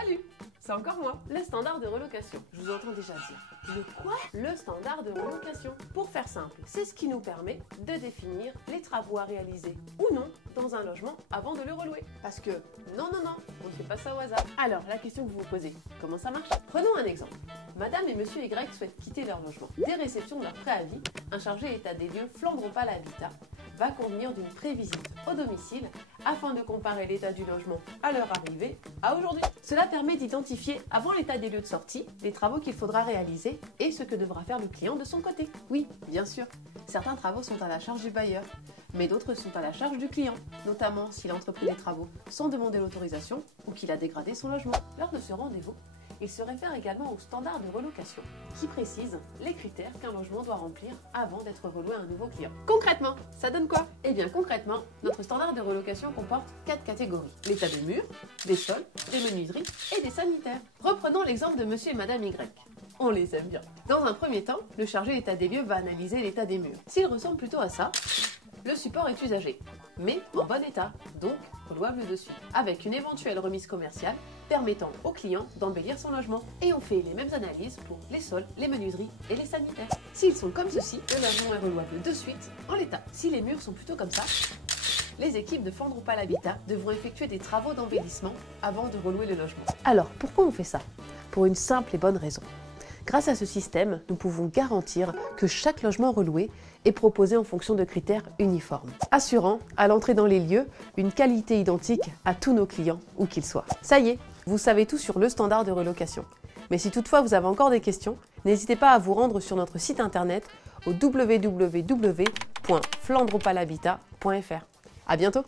Salut, c'est encore moi. Le standard de relocation. Je vous entends déjà dire. Le quoi? Le standard de relocation. Pour faire simple, c'est ce qui nous permet de définir les travaux à réaliser ou non dans un logement avant de le relouer. Parce que non, on ne fait pas ça au hasard. Alors, la question que vous vous posez, comment ça marche? Prenons un exemple. Madame et Monsieur Y souhaitent quitter leur logement. Dès réception de leur préavis, un chargé état des lieux Flandre-Opale Habitat va convenir d'une prévisite au domicile afin de comparer l'état du logement à leur arrivée à aujourd'hui. Cela permet d'identifier avant l'état des lieux de sortie les travaux qu'il faudra réaliser et ce que devra faire le client de son côté. Oui, bien sûr, certains travaux sont à la charge du bailleur, mais d'autres sont à la charge du client, notamment s'il a entrepris des travaux sans demander l'autorisation ou qu'il a dégradé son logement. Lors de ce rendez-vous, il se réfère également au standard de relocation, qui précise les critères qu'un logement doit remplir avant d'être reloué à un nouveau client. Concrètement, ça donne quoi? Eh bien concrètement, notre standard de relocation comporte 4 catégories. L'état des murs, des sols, des menuiseries et des sanitaires. Reprenons l'exemple de Monsieur et Madame Y. On les aime bien. Dans un premier temps, le chargé état des lieux va analyser l'état des murs. S'il ressemble plutôt à ça, le support est usagé, mais en bon état, donc relouable de suite, avec une éventuelle remise commerciale permettant au client d'embellir son logement. Et on fait les mêmes analyses pour les sols, les menuiseries et les sanitaires. S'ils sont comme ceci, le logement est relouable de suite en l'état. Si les murs sont plutôt comme ça, les équipes de Flandre-Opale Habitat devront effectuer des travaux d'embellissement avant de relouer le logement. Alors, pourquoi on fait ça? Pour une simple et bonne raison. Grâce à ce système, nous pouvons garantir que chaque logement reloué est proposé en fonction de critères uniformes, assurant à l'entrée dans les lieux une qualité identique à tous nos clients, où qu'ils soient. Ça y est, vous savez tout sur le standard de relocation. Mais si toutefois vous avez encore des questions, n'hésitez pas à vous rendre sur notre site internet au www.flandreopalehabitat.fr. À bientôt!